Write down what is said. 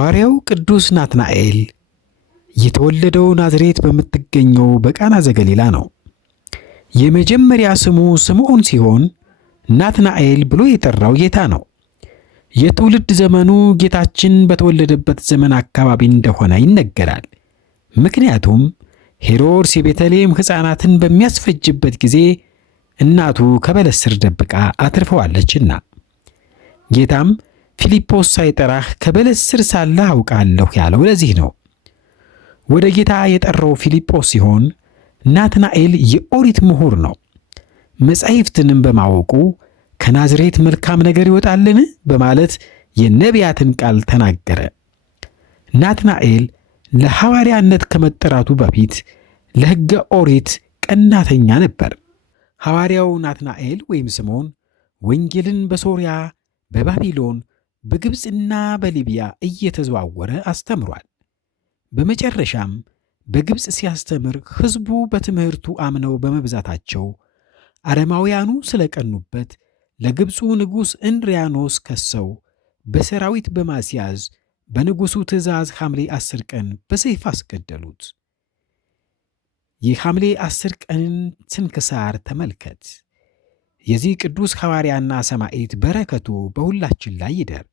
ሐዋርያው ቅዱስ ናትናኤል የተወለደው ናዝሬት በምትገኘው በቃና ዘገሊላ ነው። የመጀመሪያ ስሙ ስምዖን ሲሆን ናትናኤል ብሎ የጠራው ጌታ ነው። የትውልድ ዘመኑ ጌታችን በተወለደበት ዘመን አካባቢ እንደሆነ ይነገራል። ምክንያቱም ሄሮድስ የቤተልሔም ሕፃናትን በሚያስፈጅበት ጊዜ እናቱ ከበለስ ስር ደብቃ አትርፈዋለችና። ጌታም ፊልጶስ ሳይጠራህ ከበለስ ስር ሳለህ አውቃለሁ ያለው ለዚህ ነው። ወደ ጌታ የጠራው ፊልጶስ ሲሆን ናትናኤል የኦሪት ምሁር ነው። መጻሕፍትንም በማወቁ ከናዝሬት መልካም ነገር ይወጣልን በማለት የነቢያትን ቃል ተናገረ። ናትናኤል ለሐዋርያነት ከመጠራቱ በፊት ለሕገ ኦሪት ቀናተኛ ነበር። ሐዋርያው ናትናኤል ወይም ስምዖን ወንጌልን በሶርያ፣ በባቢሎን፣ በግብፅና በሊቢያ እየተዘዋወረ አስተምሯል። በመጨረሻም በግብፅ ሲያስተምር ሕዝቡ በትምህርቱ አምነው በመብዛታቸው አረማውያኑ ስለቀኑበት ለግብፁ ንጉሥ እንድሪያኖስ ከሰው በሰራዊት በማስያዝ በንጉሡ ትእዛዝ ሐምሌ 10 ቀን በሰይፍ አስገደሉት። የሐምሌ 10 ቀንን ስንክሳር ተመልከት። የዚህ ቅዱስ ሐዋርያና ሰማዕት በረከቱ በሁላችን ላይ ይደር።